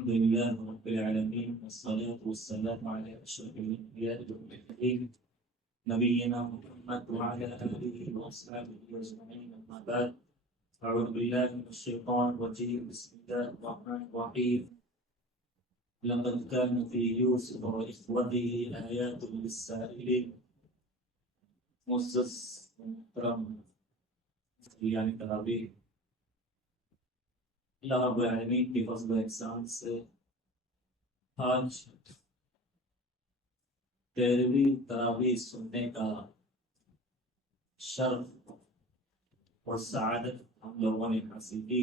الحمد لله رب العالمين والصلاة والسلام على أشرف الأنبياء والمرسلين نبينا محمد وعلى آله وأصحابه أجمعين أما بعد أعوذ بالله من الشيطان الرجيم بسم الله الرحمن الرحيم لقد كان في يوسف وإخوته آيات للسائلين معزز محترم یعنی تراویح اللہ رب العالمین کی فضل و احسان سے آج 13ویں تراویح سننے کا شرف اور سعادت ہم لوگوں نے حاصل کی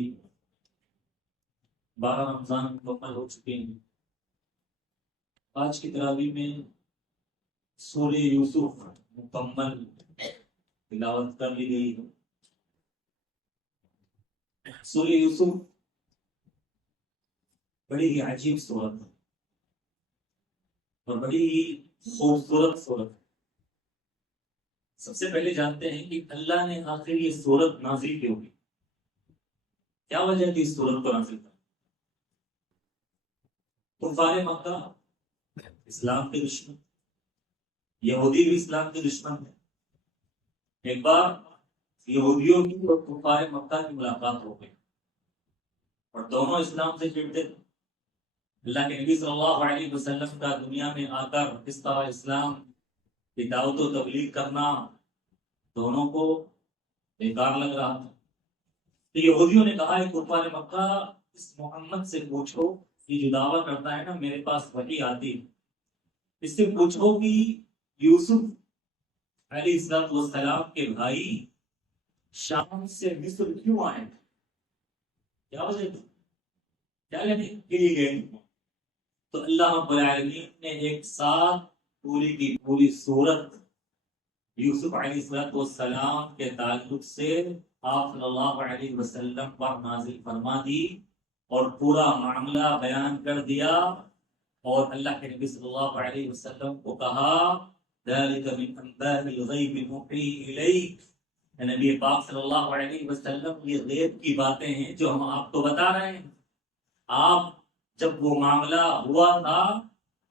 12 رمضان مکمل ہو چکے ہیں۔ آج کی تراویح میں سورہ یوسف مکمل تلاوت کر لی گئی ہے۔ سورہ یوسف بڑی ہی عجیب صورت ہے اور بڑی ہی خوبصورت صورت ہے۔ سب سے پہلے جانتے ہیں کہ اللہ نے آخر یہ صورت نازل کیوں کی، کیا وجہ تھی اس صورت کو نازل کرنے؟ کفار مکہ اسلام کے دشمن، یہودی بھی اسلام کے دشمن ہے۔ ایک بار یہودیوں کی اور کفار مکہ کی ملاقات ہو گئی اور دونوں اسلام سے چڑھتے تھے۔ اللہ کے نبی صلی اللہ علیہ وسلم کا دنیا میں آ کر اس طرح اسلام کی دعوت و تبلیغ کرنا دونوں کو بیکار لگ رہا تھا۔ تو یہودیوں نے کہا کہ کفار مکہ اس محمد سے پوچھو، یہ جو دعویٰ کرتا ہے نا میرے پاس وحی آتی ہے، اس سے پوچھو کہ یوسف علیہ السلام کے بھائی شام سے مصر کیوں آئے، کیا وجہ تھی، کیا لینے کے لیے گئے؟ تو اللہ رب العالمین نے ایک ساتھ پوری کی پوری صورت یوسف علیہ السلام کے تعلق سے آپ صلی اللہ علیہ وسلم پر نازل فرما دی اور پورا معاملہ بیان کر دیا، اور اللہ کے نبی صلی اللہ علیہ وسلم کو کہا ذَلِكَ مِنْ أَنْبَاءِ الْغَيْبِ نُوحِيهِ إِلَيْكَ، نبی پاک صلی اللہ علیہ وسلم یہ غیب کی باتیں ہیں جو ہم آپ کو بتا رہے ہیں۔ آپ جب وہ معاملہ ہوا تھا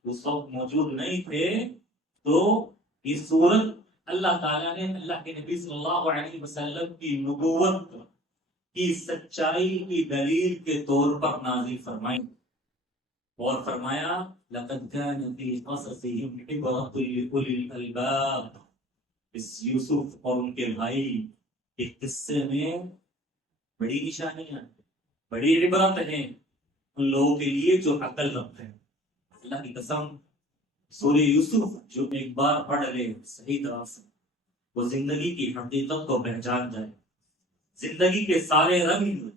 اس وقت موجود نہیں تھے، تو یہ صورت اللہ تعالیٰ نے اللہ کے نبی صلی اللہ علیہ وسلم کی نبوت کی سچائی کی دلیل کے طور پر نازل فرمائی اور فرمایا لَقَدْ كَانَ فِي قَصَصِهِمْ عِبْرَةٌ لِأُولِي الْأَلْبَابِ، اس یوسف اور ان کے بھائی کے قصے میں بڑی نشانیاں، بڑی عبرت ہیں ان لوگوں کے لیے جو عقل رکھتے ہیں۔ اللہ کی قسم سورہ یوسف جو ایک بار پڑھ لے صحیح طرح سے، وہ زندگی کی حقیقت کو پہچان جائے، زندگی کے سارے رنگ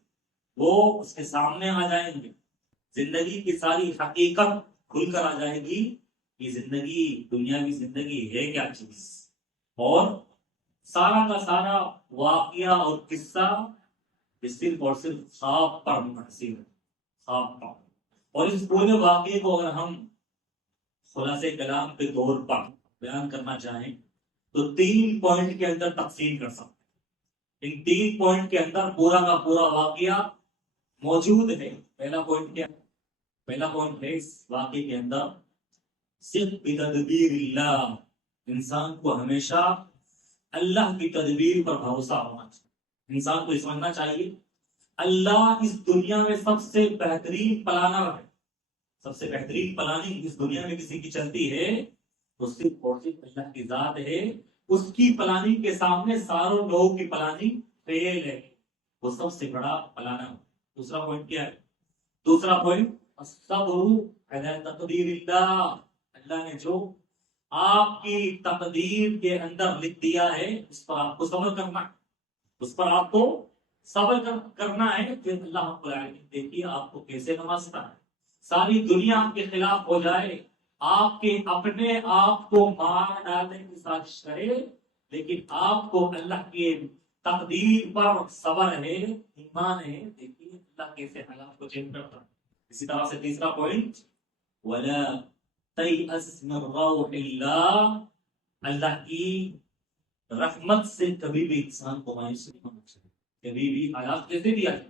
وہ اس کے سامنے آ جائیں گے، زندگی کی ساری حقیقت کھل کر آ جائے گی کہ زندگی دنیاوی زندگی ہے کیا چیز، اور سارا کا سارا واقعہ اور قصہ صرف اور صرف خواب پر منحصر ہے، خواب پر۔ اور اس پورے واقعے کو اگر ہم خلاصے کلام کے طور پر بیان کرنا چاہیں تو 3 پوائنٹ کے اندر تقسیم کر سکتے ہیں۔ ان 3 پوائنٹ کے اندر پورا کا پورا واقعہ موجود ہے۔ پہلا پوائنٹ کیا ہے؟ پہلا پوائنٹ ہے اس واقعے کے اندر صرف بتدبیر اللہ، انسان کو ہمیشہ اللہ کی تدبیر پر بھروسہ ہونا چاہیے۔ انسان کو سمجھنا چاہیے اللہ اس دنیا میں سب سے بہترین پلانر ہے، سب سے بہترین پلاننگ اس دنیا میں کسی کی چلتی ہے تو صرف اور صرف اللہ کی ذات ہے۔ اس کی پلاننگ کے سامنے ساروں لوگوں کی پلاننگ فیل ہے، وہ سب سے بڑا پلانر۔ دوسرا پوائنٹ کیا ہے؟ دوسرا پوائنٹ الصبر علی تقدیر اللہ، اللہ نے جو آپ کی تقدیر کے اندر لکھ دیا ہے اس پر آپ کو صبر کرنا ہے، اس پر آپ کو صبر کرنا ہے۔ پھر اللہ رب العالمین دیکھیے آپ کو کیسے نوازتا ہے۔ ساری دنیا آپ کے خلاف ہو جائے، آپ کے اپنے آپ کو مار ڈالنے کی سازش کرے، لیکن آپ کو اللہ کے تقدیر پر صبر ہے، ایمان ہے، دیکھیے اللہ کیسے حالات کو چینج کرتا ہے۔ اسی طرح سے تیسرا پوائنٹ وَلَا تَيْأَسْ مِنْ رَوْحِ اللَّهِ، اللہ کی رحمت سے کبھی بھی انسان کو مایوس نہیں ہونا چاہیے، کبھی بھی حالات کیسے بھی آئے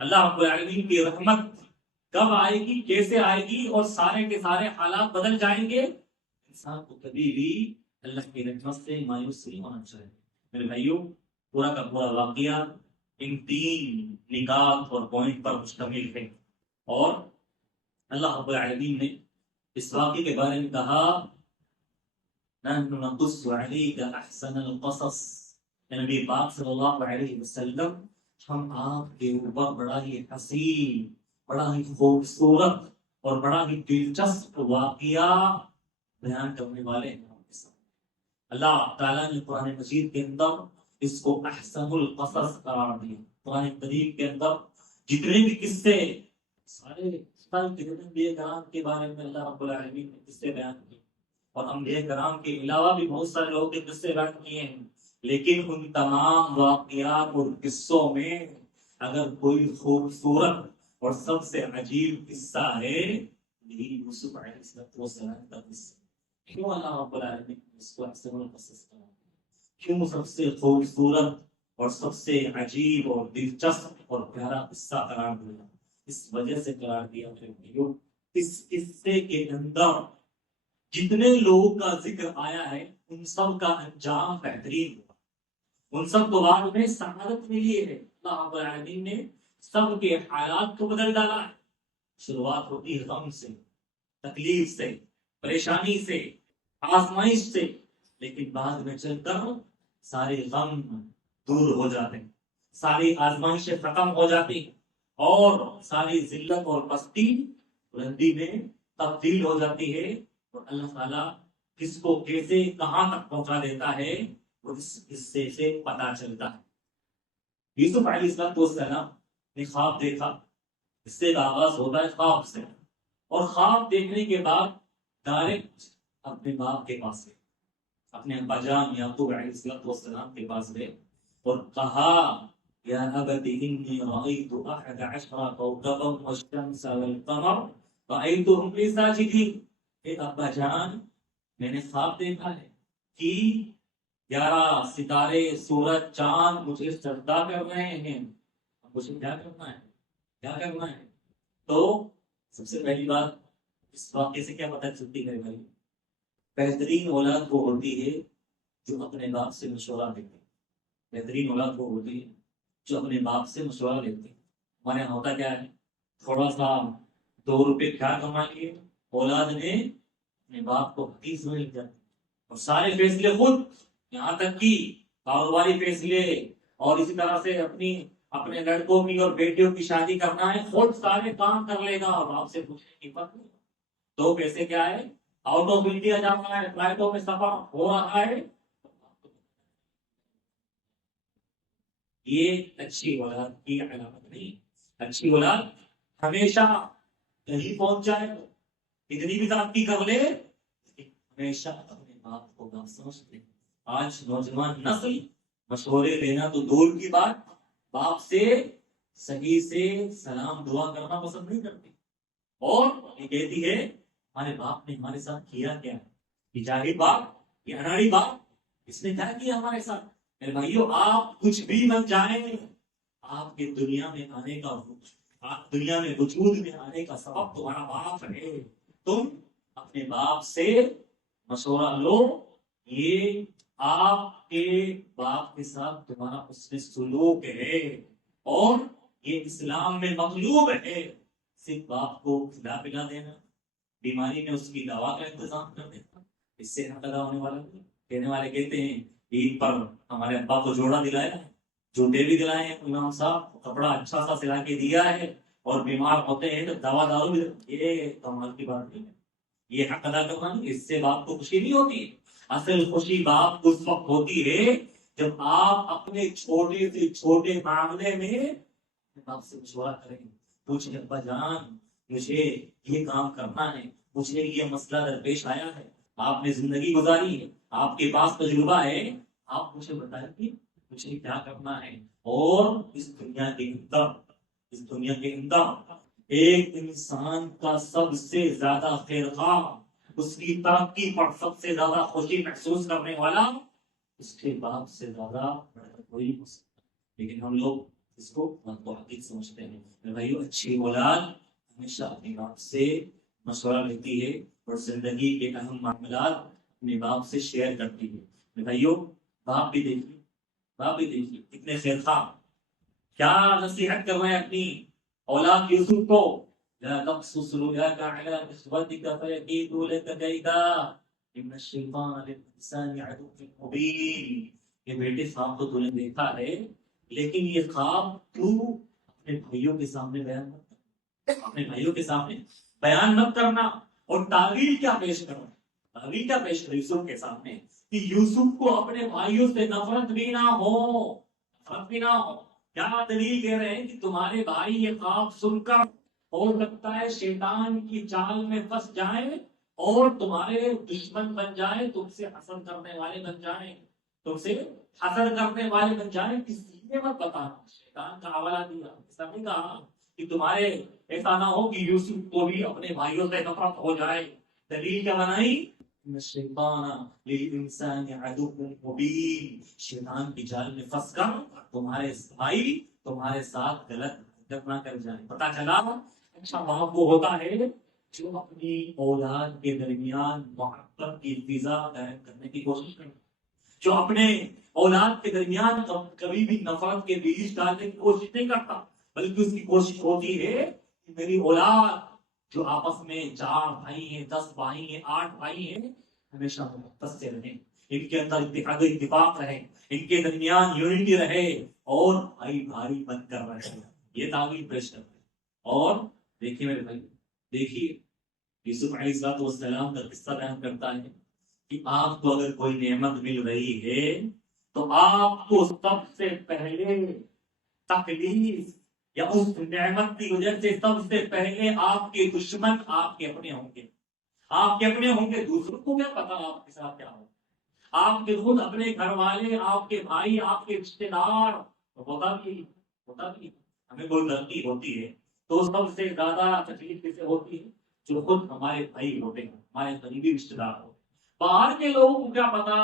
اللہ رب العالمین کی رحمت کب آئے گی، کیسے آئے گی، اور سارے کے سارے حالات بدل جائیں گے، انسان کو کبھی بھی اللہ کی رحمت سے مایوس نہیں ہونا چاہیے۔ میرے بھائیوں، پورا کا پورا واقعہ ان 3 نکات اور پوائنٹ پر مشتمل ہے، اور اللہ رب العالمین نے اس واقعے کے بارے میں کہا نحن نقص عليك احسن القصص، نبی پاک صلی اللہ علیہ وسلم ہم آپ کے اوپر بڑا ہی حسین، بڑا ہی خوبصورت اور بڑا ہی دلچسپ واقعہ بیان کرنے والے ہیں۔ اللہ تعالیٰ نے قرآن مجید کے اندر اس کو احسن القصص قرار دیا۔ قرآن کریم کے اندر جتنے بھی قصے، سارے انبیاء کرام کے بارے میں اللہ رب العالمین نے قصے بیان کیے، اور انبیاء کرام کے علاوہ بھی بہت سارے لوگوں کے قصے بیان کیے ہیں، لیکن ان تمام واقعات اور قصوں میں اگر کوئی خوبصورت اور سب سے عجیب قصہ ہے یہی یوسف علیہ السلام کا قصہ۔ کیوں اللہ رب العالمین نے اس کو احسن القصص کہا؟ کیوں سب سے خوبصورت اور سب سے عجیب اور دلچسپ اور پیارا قصہ قرار دیا؟ اس وجہ سے قرار دیا کہ اس قصے کے اندر جتنے لوگوں کا ذکر آیا ہے ان سب کا انجام بہترین ہوا، ان سب کو بعد میں سعادت ملی ہے۔ اللہ رب العالمین نے سب کے حالات کو بدل ڈالا ہے۔ شروعات ہوتی ہے غم سے، تکلیف سے، پریشانی سے، آزمائش سے، لیکن بعد میں چل کر سارے غم دور ہو جاتے ہیں، ساری آزمائشیں ختم ہو جاتی ہیں، اور ساری ذلت اور پستی بلندی میں تبدیل ہو جاتی ہے، اور اللہ تعالیٰ کس کو کیسے کہاں تک پہنچا دیتا ہے وہ اس قصے سے پتا چلتا ہے۔ یوسف علیہ السلام نے خواب دیکھا، قصے کا آغاز ہوتا ہے خواب سے، اور خواب دیکھنے کے بعد ڈائریکٹ اپنے باپ کے پاس گئے، اپنے ابا جان یعقوب علیہ السلام کے پاس گئے اور کہا یا ابت انی رأیت 11 کوكبا والشمس والقمر رأیتهم لی ساجدین۔ اے ابا جان، میں نے خواب دیکھا ہے کہ 11 ستارے، سورج، چاند مجھے سجدہ کر رہے ہیں، مجھے کیا کرنا ہے، کیا کرنا ہے؟ تو سب سے پہلی بات اس واقعے سے کیا پتہ چلتی ہے بھائی؟ بہترین اولاد وہ ہوتی ہے جو اپنے باپ سے مشورہ لیتے ہیں، بہترین اولاد وہ ہوتی ہے جو اپنے باپ سے مشورہ لیتے ہیں۔ ہمارے یہاں ہوتا کیا ہے، تھوڑا سا 2 روپے کیا کما لیے، اولاد نے اپنے باپ کو حقیق سمجھ لیا اور سارے فیصلے خود، یہاں تک کہ کاروباری فیصلے، اور اسی طرح سے اپنے لڑکوں کی اور بیٹیوں کی شادی کرنا ہے، خود سارے کام کر لے گا اور باپ سے پوچھنے کی بات نہیں۔ 2 پیسے کیا ہے، آؤٹ آف انڈیا جا رہا ہے، فلائٹوں میں سفر ہو رہا ہے، یہ اچھی اولاد کی علامت نہیں۔ اچھی اولاد ہمیشہ کہیں پہنچ جائے، اتنی بھی ترقی کر لے، ہمیشہ اپنے باپ کو نہ سمجھ لے۔ آج نوجوان نسل مشورے لینا تو دور کی بات، باپ سے صحیح سے سلام دعا کرنا پسند نہیں کرتی، اور یہ کہتی ہے ہمارے باپ نے ہمارے ساتھ کیا کیا ہے، یہ جاہل باپ، یہ اناڑی باپ، اس نے کیا کیا ہمارے ساتھ؟ میرے بھائیو، آپ کچھ بھی بن جائیں، آپ کے دنیا میں آنے کا، آپ دنیا میں وجود میں آنے کا سبب تمہارا باپ ہے۔ تم اپنے باپ سے مشورہ لو، یہ آپ کے باپ کے ساتھ تمہارا حسن سلوک ہے، اور یہ اسلام میں مطلوب ہے۔ صرف باپ کو کھلا پلا دینا، بیماری میں اس کی دوا کا انتظام کر دینا، اس سے حق ادا ہونے والا نہیں۔ کہنے والے کہتے ہیں عید پر ہمارے ابا کو جوڑا دلایا ہے، جوتے بھی دلائے ہیں، امام صاحب کپڑا اچھا سا سلا کے دیا ہے، اور بیمار ہوتے ہیں تو دوا دارو بھی، یہ کمال کی بات نہیں ہے، یہ حق ادا کرنا نہیں، اس سے باپ کو خوشی نہیں ہوتی۔ اصل خوشی باپ اس وقت ہوتی ہے جب آپ اپنے چھوٹے سے چھوٹے معاملے میں باپ سے مشورہ کریں، پوچھیں ابا جان مجھے یہ کام کرنا ہے، مجھے یہ مسئلہ درپیش آیا ہے، آپ نے زندگی گزاری ہے، آپ کے پاس تجربہ ہے، آپ مجھے بتائیں کہ مجھے کیا کرنا ہے۔ اور اس دنیا کے اندر ایک انسان کا سب سے زیادہ خیرخواہ، اس کی ترقی پر سب سے زیادہ خوشی محسوس کرنے والا اس کے باپ سے زیادہ بڑا کوئی ہو سکتا، لیکن ہم لوگ اس کو حقیق سمجھتے ہیں۔ بھائیو، اچھی اولاد ہمیشہ اپنے باپ سے مشورہ لیتی ہے اور زندگی کے اہم معاملات اپنے باپ سے شیئر کرتی ہے. بھائیو، باپ بھی دیکھیے، باپ بھی دیکھیے کتنے خیر خواہ، کیا نصیحت کر رہے ہیں اپنی اولاد یوسف کو. لا تقصص رؤياك على اخوتك فيكيدوا لك كيدا ان الشيطان للانسان عدو مبين. یہ بیٹے خواب تو نے دیکھا ہے، لیکن یہ خواب تو اپنے بھائیوں کے سامنے بیان مت کرنا، اپنے بھائیوں کے سامنے بیان مت کرنا. اور تعویل کیا پیش کرنا، تعویل کیا پیش کرو یوسف کے سامنے کہ یوسف کو اپنے بھائیوں سے نفرت بھی نہ ہو، نفرت بھی نہ ہو. کیا دلیل کہہ رہے ہیں کہ تمہارے بھائی یہ خواب سن کر ہو سکتا ہے شیطان کی چال میں پھنس جائیں اور تمہارے دشمن بن جائیں، تم سے حسد کرنے والے بن جائیں، تم سے حسد کرنے والے بن جائیں. کسی نے مت بتانا، شیطان کا حوالہ دیا، ایسا نہیں کہا کہ تمہارے ایسا نہ ہو کہ یوسف کو بھی اپنے بھائیوں سے نفرت ہو جائے. دلیل کیا بنائی؟ الشیطان للانسان عدو مبین. شیطان کی جال میں پھنس کر تمہارے بھائی تمہارے ساتھ غلط حرکت نہ کر جائیں. پتہ چلا اچھا باپ وہ ہوتا ہے جو اپنی اولاد کے درمیان محبت کی فضا قائم کرنے کی کوشش کرتا ہے، جو اپنے اولاد کے درمیان کبھی بھی نفرت کے بیج ڈالنے کی کوشش نہیں کرتا، بلکہ اس کی کوشش ہوتی ہے کہ میری اولاد جو آپس میں 4 بھائی ہیں، 10 بھائی ہیں، 8 بھائی ہیں، ہمیشہ محبت سے رہیں، ان کے اندر اتحاد و اتفاق رہے، ان کے درمیان یونٹی رہے اور بھائی بھائی بن کر رہے. یہ تعویل پیش کرتے ہیں. اور دیکھیے میرے بھائی، دیکھیے یوسف علیہ السلام کا قصہ بیان کرتا ہے کہ آپ کو اگر کوئی نعمت مل رہی ہے تو آپ کو سب سے پہلے تکلیف یا اس نعمت کی وجہ سے سب سے پہلے آپ کے دشمن آپ کے اپنے ہوں گے، آپ کے اپنے ہوں گے. دوسروں کو کیا پتا آپ کے ساتھ کیا ہو، آپ کے خود اپنے گھر والے، آپ کے بھائی، آپ کے رشتے دار. ہوتا بھی ہمیں کوئی غلطی ہوتی ہے تو سب سے زیادہ تکلیف کسے ہوتی ہے؟ جو خود ہمارے بھائی ہوتے ہیں، ہمارے قریبی رشتے دار ہوتے ہیں. باہر کے لوگوں کو کیا پتا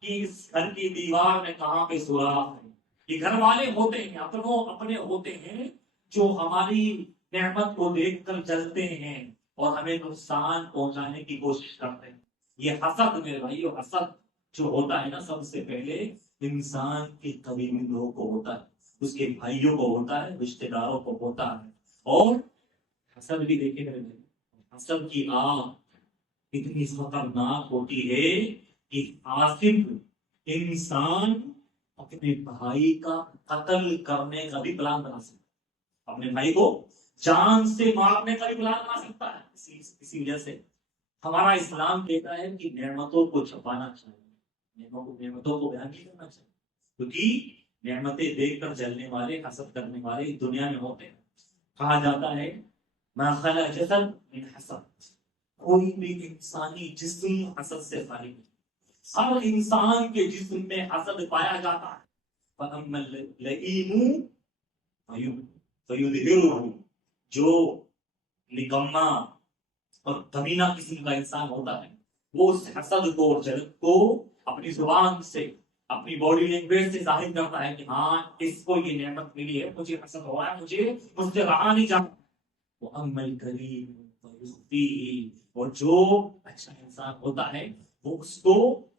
کہ اس گھر کی دیوار میں کہاں پہ سوراخ ہے. یہ گھر والے ہوتے ہیں، اپنے ہوتے ہیں جو ہماری نعمت کو دیکھ کر جلتے ہیں اور ہمیں نقصان پہنچانے کی کوشش کرتے ہیں. یہ حسد میرے بھائیو، حسد جو ہوتا ہے نا، سب سے پہلے انسان کے قریبی لوگوں کو ہوتا ہے، اس کے بھائیوں کو ہوتا ہے، رشتے داروں کو ہوتا ہے. اور حسد بھی دیکھے میرے بھائی، حسد کی آگ اتنی خطرناک ہوتی ہے کہ آصف انسان اپنے بھائی کا قتل کرنے کا بھی پلان بنا سکتا ہے، اپنے بھائی کو جان سے مارنے کا بھی پلان بنا سکتا ہے. اسی وجہ سے ہمارا اسلام کہتا ہے کہ نعمتوں کو چھپانا چاہیے، نعمتوں کو بیان نہیں کرنا چاہیے، کیونکہ نعمتیں دیکھ کر جلنے والے، حسد کرنے والے دنیا میں ہوتے ہیں. کہا جاتا ہے ما خلا جسد من حسد، کوئی بھی انسانی جسم حسد سے خالی نہیں، ہر انسان کے جسم میں حسد پایا جاتا ہے. فَأَمَّا اللَّئِيمُ فَيُظْهِرُهُ، جو نکما اور کمینہ قسم کا انسان ہوتا ہے وہ اس حسد کو اور جلد کو اپنی زبان سے، اپنی باڈی لینگویج سے ظاہر کرتا ہے کہ ہاں اس کو یہ نعمت ملی ہے، مجھے حسد ہو رہا ہے، مجھ سے رہا نہیں جاتا. وَأَمَّا الْكَرِيمُ فَيُخْفِيهِ، اور جو اچھا انسان ہوتا ہے وہ اس کو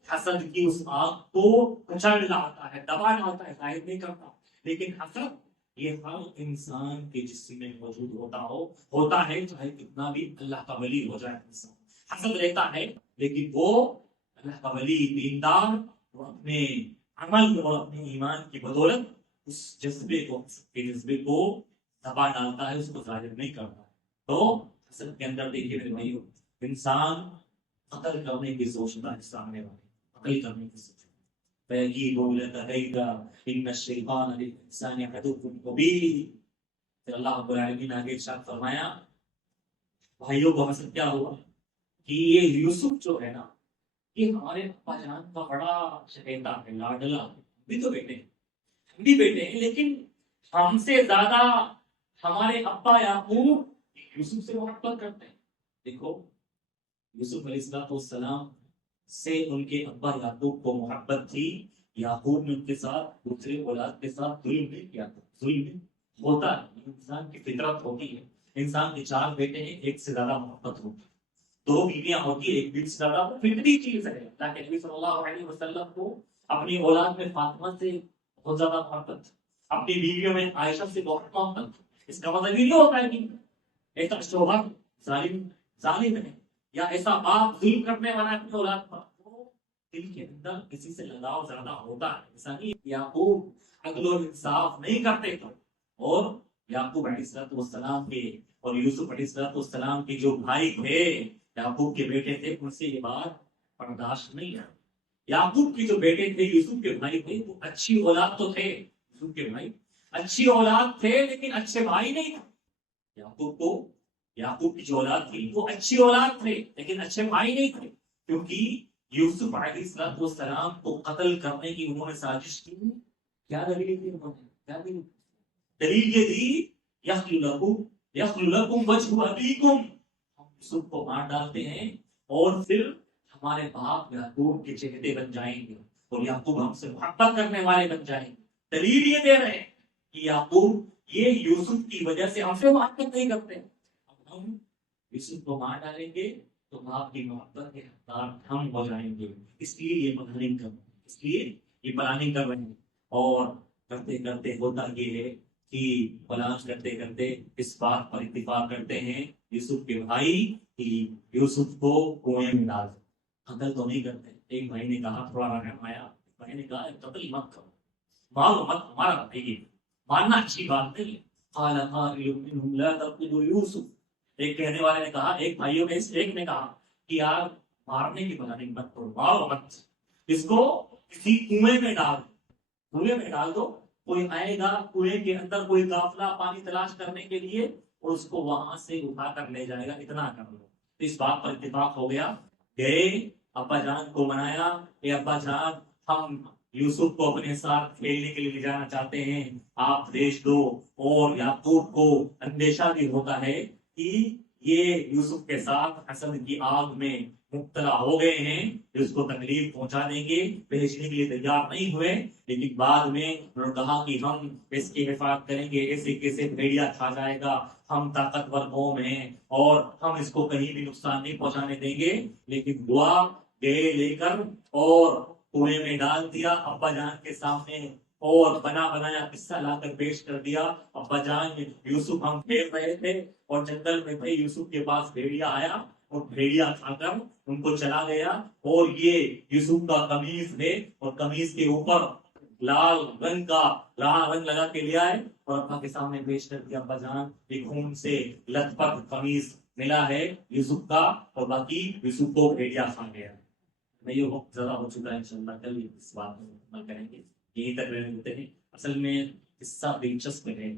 حسد کی اس آگ کو کچل لاتا ہے، دبا لاتا ہے، ظاہر نہیں کرتا. لیکن حسد یہ ہر انسان کے جسم میں موجود ہوتا ہے، چاہے کتنا بھی اللہ کا ولی ہو جائے انسان، حسد رہتا ہے. لیکن وہ اللہ کا ولی دیندار وہ اپنے عمل اور اپنے ایمان کی بدولت اس جذبے کو دبا ڈالتا ہے، اس کو ظاہر نہیں کرتا. تو حسد کے اندر دیکھیے میرے بھائیو، انسان قتل کرنے کی سوچتا ہے، سامنے والے قتل کرنے کی سوچتا ہے. فَيَكِيدُ لَكَ كَيْدًا إِنَّ الشَّيْطَانَ لِلْإِنسَانِ عَدُوٌّ مُّبِينٌ. پھر اللہ رب العالمین نے آگے ارشاد فرمایا بھائیوں کو حسد کیا ہوا کہ یہ یوسف جو ہے نا، یہ ہمارے ابا جان کا بڑا چہیتا ہے، لاڈلا ہے. بھی تو بیٹے ہیں، ہم بھی بیٹے ہیں، لیکن ہم سے زیادہ ہمارے ابا یعقوب یوسف سے محبت کرتے ہیں. دیکھو یوسف علیہ السلام سے ان کے ابا یعقوب کو محبت تھی، یعقوب نے ان کے ساتھ دوسرے اولاد کے ساتھ ظلم نہیں کیا تھا. ظلم ہوتا ہے، انسان کی فطرت ہوتی ہے، انسان کے 4 بیٹے ہیں، ایک سے زیادہ محبت ہوتی ہے، 2 بیویاں ہوتی ہیں، ایک بیوی سے زیادہ، وہ فطری چیز ہے۔ تاکہ نبی صلی اللہ علیہ وسلم کو اپنی اولاد میں فاطمہ سے بہت زیادہ محبت، اپنی بیویوں میں عائشہ سے بہت محبت۔ اس کا مطلب یہ ہوتا ہے کہ ایسا شوہر ظالم ہے یا ایسا باپ ظلم کرنے والا ہے اپنی اولاد پر، وہ دل کے اندر کسی سے لگاؤ زیادہ ہوتا ہے۔ ایسا نہیں یعقوب عدل و انصاف نہیں کرتے تھے، اور یعقوب علیہ السلام کے اور یوسف علیہ السلام کے جو بھائی تھے، یعقوب کے بیٹے تھے، ان سے یہ بات برداشت نہیں ہے۔ یعقوب کے جو بیٹے تھے، یوسف کے بھائی تھے، وہ اچھی اولاد تو تھے، یوسف کے بھائی اچھی اولاد تھے لیکن اچھے بھائی نہیں تھے۔ یعقوب کی جو اولاد تھی وہ اچھی اولاد تھے لیکن اچھے بھائی نہیں تھے، کیونکہ یوسف علیہ السلام کو قتل کرنے کی انہوں نے سازش کی۔ کیا دلیل تھی انہوں نے؟ کیا دلیل یہ تھی، یخل لکم وجہ ابیکم، ہم یوسف کو مار ڈالتے ہیں اور پھر ہمارے باپ یعقوب کے چہتے بن جائیں گے اور یعقوب ہم سے محبت کرنے والے بن جائیں گے۔ دلیل یہ دے رہے ہیں کہ یعقوب یہ یوسف کی وجہ سے ہم سے محبت نہیں کرتے، اب ہم یوسف کو مار ڈالیں گے تو باپ کی محبت کے حقدار ہم ہو جائیں گے، اس لیے یہ پلاننگ کر رہے ہیں۔ اور کرتے کرتے ہوتا یہ ہے کہ پلان کرتے کرتے اس بات پر اتفاق کرتے ہیں یوسف کے بھائی کہ یوسف کو کنویں میں ڈال دو، قتل تو نہیں کرتے۔ ایک بھائی نے کہا، تھوڑا رحم آیا، بھائی نے کہا قتل مت کرو، مارو مت، ہمارا بھائی، مارنا اچھی بات نہیں ہے۔ قال قائل منهم لا تقتلوا یوسف، ایک کہنے والے نے کہا، ایک بھائیوں میں سے ایک نے کہا کہ یار مارنے کی پلاننگ مت کرو، مارو مت، اس کو کسی کنویں میں ڈال دو، کوئی آئے گا کنویں کے اندر، کوئی قافلہ پانی تلاش کرنے کے لیے، اور اس کو وہاں سے اٹھا کر لے جائے گا، اتنا کر لو۔ اس بات پر اتفاق ہو گیا، گئے ابا جان کو منایا، اے ابا جان، ہم یوسف کو اپنے ساتھ کھیلنے کے لیے لے جانا چاہتے ہیں، آپ بھیج دو۔ اور یعقوب کو اندیشہ بھی ہوتا ہے کہ یہ یوسف کے ساتھ حسد کی آگ میں مبتلا ہو گئے ہیں، اس کو تکلیف پہنچا دیں گے، بھیجنے کے لیے تیار نہیں ہوئے، لیکن بعد میں انہوں نے کہا کہ ہم اس کی حفاظت کریں گے، ایسے کیسے بھیڑیا کھا جائے گا، ہم طاقتور قوم ہیں اور ہم اس کو کہیں بھی نقصان نہیں پہنچانے دیں گے۔ لیکن دعا گئے لے کر اور کنویں میں ڈال دیا ابا جان کے سامنے، اور بنا بنایا قصہ لا کر پیش کر دیا۔ ابا جان، یوسف ہم کھیل رہے تھے اور جنگل میں تھے، یوسف کے پاس بھیڑیا آیا اور بھیڑیا کھا کر ان کو چلا گیا، اور یہ یوسف کا قمیص ہے اور قمیص کے اوپر لال رنگ لگا کے لے آئے اور ابا کے سامنے پیش کر دیا، ابا جان یہ خون سے لت پت قمیص ملا ہے یوسف کا، اور باقی یوسف کو بھیڑیا کھا گیا۔ میں یہ وقت زیادہ ہو چکا ہے، انشاءاللہ کل اس بات میں عمل کریں گے، یہیں تک رہنے دیتے ہیں۔ اصل میں قصہ دلچسپ ہے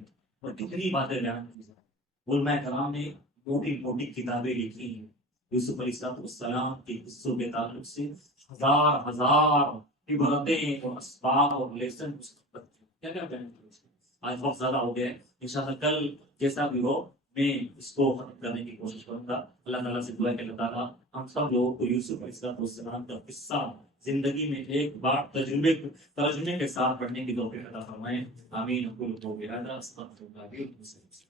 اور کتنی باتیں بیان کی جائیں، علماء کرام نے موٹی کتابیں لکھی ہیں یوسف علیہ السلام کے قصوں کے تعلق سے، ہزار عبرتیں اور اسباب اور لیسن کیا بیان کیا۔ آج وقت زیادہ ہو گیا ہے، انشاءاللہ کل جیسا بھی ہو میں اس کو ختم کرنے کی کوشش کروں گا۔ اللہ تعالیٰ سے دعا کہ اللہ تعالیٰ ہم سب لوگوں کو یوسف علیہ السلام کا قصہ زندگی میں ایک بار ترجمے کے ساتھ پڑھنے کی توفیق عطا فرمائے، آمین۔ اقول قولی ھذا استغفر اللہ لي ولکم۔